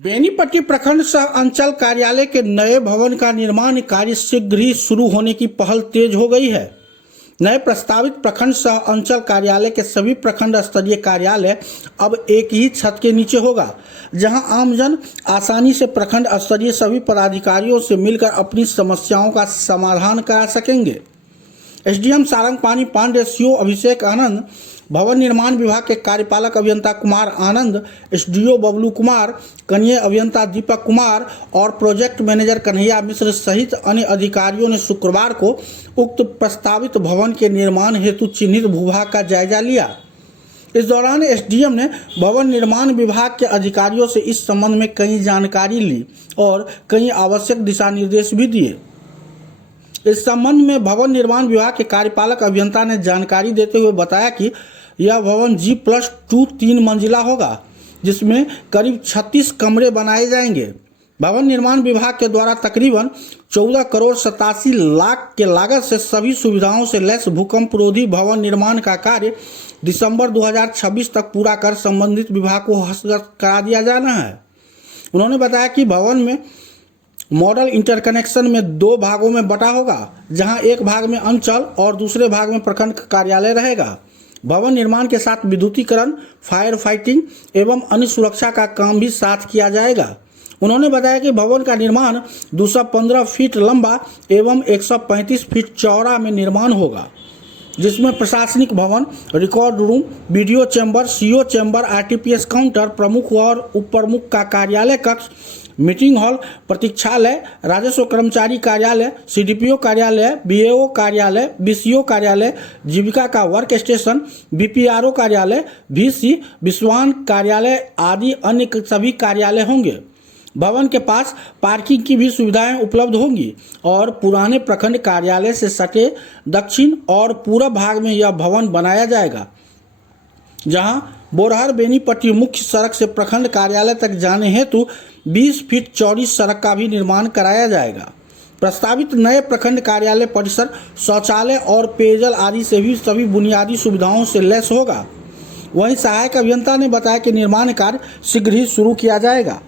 बेनीपट्टी प्रखंड सह अंचल कार्यालय के नए भवन का निर्माण कार्य शीघ्र ही शुरू होने की पहल तेज हो गई है। नए प्रस्तावित प्रखंड सह अंचल कार्यालय के सभी प्रखंड स्तरीय कार्यालय अब एक ही छत के नीचे होगा, जहां आमजन आसानी से प्रखंड स्तरीय सभी पदाधिकारियों से मिलकर अपनी समस्याओं का समाधान करा सकेंगे। एसडीएम सारंगपानी पांडे, सीओ अभिषेक आनंद, भवन निर्माण विभाग के कार्यपालक अभियंता कुमार आनंद, एसडीओ बबलू कुमार, कनीय अभियंता दीपक कुमार और प्रोजेक्ट मैनेजर कन्हैया मिश्र सहित अन्य अधिकारियों ने शुक्रवार को उक्त प्रस्तावित भवन के निर्माण हेतु चिन्हित भूभाग का जायजा लिया। इस दौरान एसडीएम ने भवन निर्माण विभाग के अधिकारियों से इस संबंध में कई जानकारी ली और कई आवश्यक दिशा निर्देश भी दिए। इस संबंध में भवन निर्माण विभाग के कार्यपालक अभियंता ने जानकारी देते हुए बताया कि यह भवन G+2 3 मंजिला होगा, जिसमें करीब 36 कमरे बनाए जाएंगे। भवन निर्माण विभाग के द्वारा तकरीबन 14 करोड़ 87 लाख के लागत से सभी सुविधाओं से लैस भूकंप रोधी भवन निर्माण का कार्य दिसंबर 2026 तक पूरा कर संबंधित विभाग को हस्तगत करा दिया जाना है। उन्होंने बताया कि भवन में मॉडल इंटरकनेक्शन में 2 भागों में बटा होगा, जहां एक भाग में अंचल और दूसरे भाग में प्रखंड कार्यालय रहेगा। भवन निर्माण के साथ विद्युतीकरण, फायर फाइटिंग एवं अन्य सुरक्षा का काम भी साथ किया जाएगा। उन्होंने बताया कि भवन का निर्माण 215 फीट लंबा एवं 135 फीट चौड़ा में निर्माण होगा, जिसमें प्रशासनिक भवन, record room, video chamber, CO chamber, RTPS counter, प्रमुख और उप प्रमुख का कार्यालय कक्ष, मीटिंग हॉल, प्रतीक्षालय, राजस्व कर्मचारी कार्यालय, सीडीपीओ कार्यालय, बीएओ कार्यालय, बीसीओ कार्यालय, जीविका का वर्क स्टेशन, बीपीआरओ कार्यालय, वीसी, विश्वान कार्यालय आदि अन्य सभी कार्यालय होंगे। भवन के पास पार्किंग की भी सुविधाएं उपलब्ध होंगी और पुराने प्रखंड कार्यालय से सटे दक्षिण और पूरब भाग में यह भवन बनाया जाएगा, जहां बोरहर बेनीपट्टी मुख्य सड़क से प्रखंड कार्यालय तक जाने हेतु 20 फीट चौड़ी सड़क का भी निर्माण कराया जाएगा। प्रस्तावित नए प्रखंड कार्यालय परिसर शौचालय और पेयजल आदि से भी सभी बुनियादी सुविधाओं से लैस होगा। वहीं सहायक अभियंता ने बताया कि निर्माण कार्य शीघ्र ही शुरू किया जाएगा।